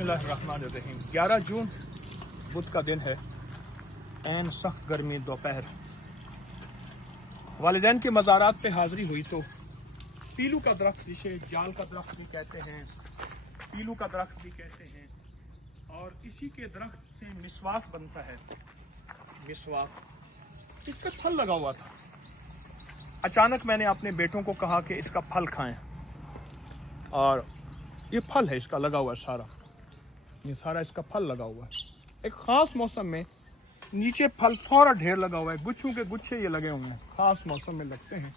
बिस्मिल्लाहिर्रहमानिर्रहीम। 11 जून बुध का दिन है। ऐन सख्त गर्मी दोपहर। वालिदैन के मज़ारात पे हाज़िरी हुई तो पीलू का दरख्त, जिसे जाल का दरख्त भी कहते हैं, पीलू का दरख्त भी कहते हैं, और इसी के दरख्त से मिसवाक बनता है। मिसवाक, इस पर फल लगा हुआ था। अचानक मैंने अपने बेटों को कहा कि इसका फल खाएं, और ये फल है इसका लगा हुआ है सारा, ये सारा इसका फल लगा हुआ है। एक ख़ास मौसम में नीचे फल सारा ढेर लगा हुआ है, गुच्छों के गुच्छे ये लगे हुए हैं, ख़ास मौसम में लगते हैं।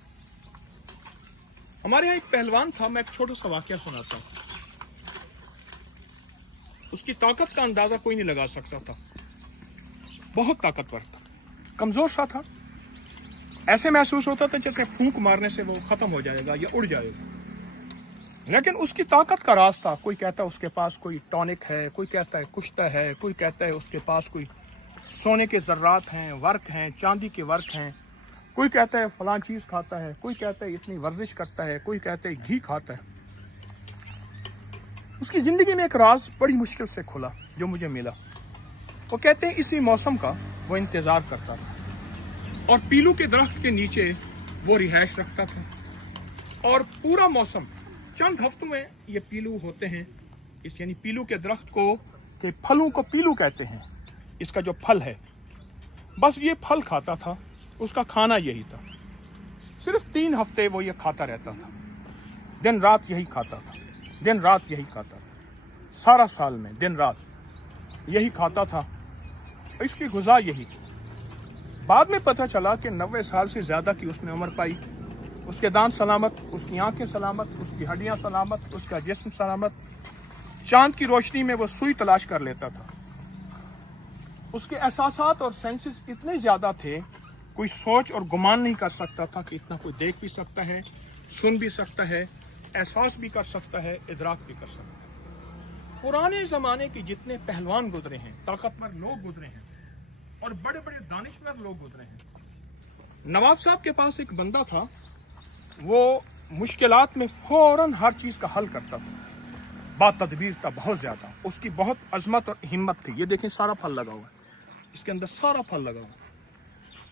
हमारे यहाँ एक पहलवान था, मैं एक छोटा सा वाक़या सुनाता हूँ। उसकी ताकत का अंदाज़ा कोई नहीं लगा सकता था, बहुत ताकतवर था, कमज़ोर सा था। ऐसे महसूस होता था जैसे फूंक मारने से वो ख़त्म हो जाएगा या उड़ जाएगा। लेकिन उसकी ताकत का राज था। कोई कहता है उसके पास कोई टॉनिक है, कोई कहता है कुश्ता है, कोई कहता है उसके पास कोई सोने के ज़र्रात हैं, वर्क हैं, चांदी के वर्क हैं, कोई कहता है फलां चीज़ खाता है, कोई कहता है इतनी वर्जिश करता है, कोई कहता है घी खाता है। उसकी ज़िंदगी में एक राज बड़ी मुश्किल से खुला जो मुझे मिला। वो कहते हैं इसी मौसम का वो इंतज़ार करता था और पीलू के दरख्त के नीचे वो रिहाइश रखता था, और पूरा मौसम, चंद हफ्तों में ये पीलू होते हैं। इस यानी पीलू के दरख्त को के फलों को पीलू कहते हैं। इसका जो फल है, बस ये फल खाता था, उसका खाना यही था। सिर्फ 3 हफ्ते वो ये खाता रहता था, दिन रात यही खाता था, दिन रात यही खाता था, सारा साल में दिन रात यही खाता था। इसकी गुज़ा यही थी। बाद में पता चला कि 90 साल से ज़्यादा की उसने उम्र पाई। उसके दांत सलामत, उसकी आंखें सलामत, उसकी हड्डियां सलामत, उसका जिस्म सलामत। चांद की रोशनी में वो सुई तलाश कर लेता था। उसके एहसासात और सेंसेस इतने ज़्यादा थे, कोई सोच और गुमान नहीं कर सकता था कि इतना कोई देख भी सकता है, सुन भी सकता है, एहसास भी कर सकता है, इदराक भी कर सकता है। पुराने ज़माने के जितने पहलवान गुजरे हैं, ताकतवर लोग गुजरे हैं, और बड़े बड़े दानिशवर लोग गुजरे हैं। नवाब साहब के पास एक बंदा था, वो मुश्किलात में फौरन हर चीज़ का हल करता था, बातदबीर था बहुत ज़्यादा। उसकी बहुत अजमत और हिम्मत थी। ये देखें सारा फल लगा हुआ है, इसके अंदर सारा फल लगा हुआ है।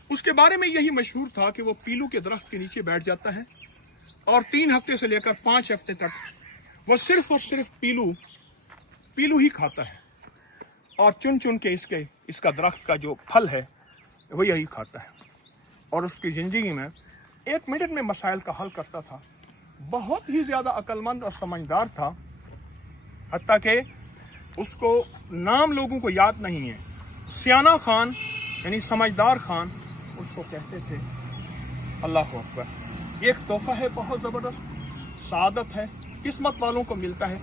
उसके बारे में यही मशहूर था कि वो पीलू के दरख्त के नीचे बैठ जाता है और 3 हफ्ते से लेकर 5 हफ्ते तक वो सिर्फ और सिर्फ पीलू ही खाता है, और चुन चुन के इसका दरख्त का जो फल है वो यही खाता है, और उसकी ज़िंदगी में 1 मिनट में मसाइल का हल करता था। बहुत ही ज़्यादा अक्लमंद और समझदार था, हत्ता कि उसको नाम लोगों को याद नहीं है। सियाना खान यानी समझदार खान उसको कहते थे। अल्लाह अकबर। ये एक तोहफा है, बहुत ज़बरदस्त सादत है, किस्मत वालों को मिलता है।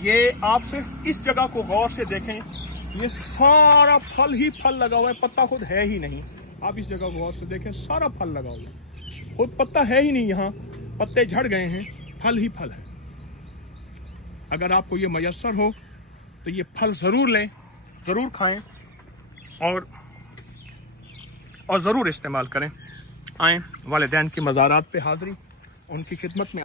ये आप सिर्फ इस जगह को गौर से देखें, ये सारा फल ही फल लगा हुआ है, पत्ता खुद है ही नहीं। आप इस जगह को गौर से देखें, सारा फल लगा हुआ है, खुद पत्ता है ही नहीं। यहाँ पत्ते झड़ गए हैं, फल ही फल है। अगर आपको ये मयस्सर हो तो ये फल ज़रूर लें, ज़रूर खाएं, और ज़रूर इस्तेमाल करें। आएँ, वालिदैन की मज़ारात पे हाज़िरी, उनकी खिदमत में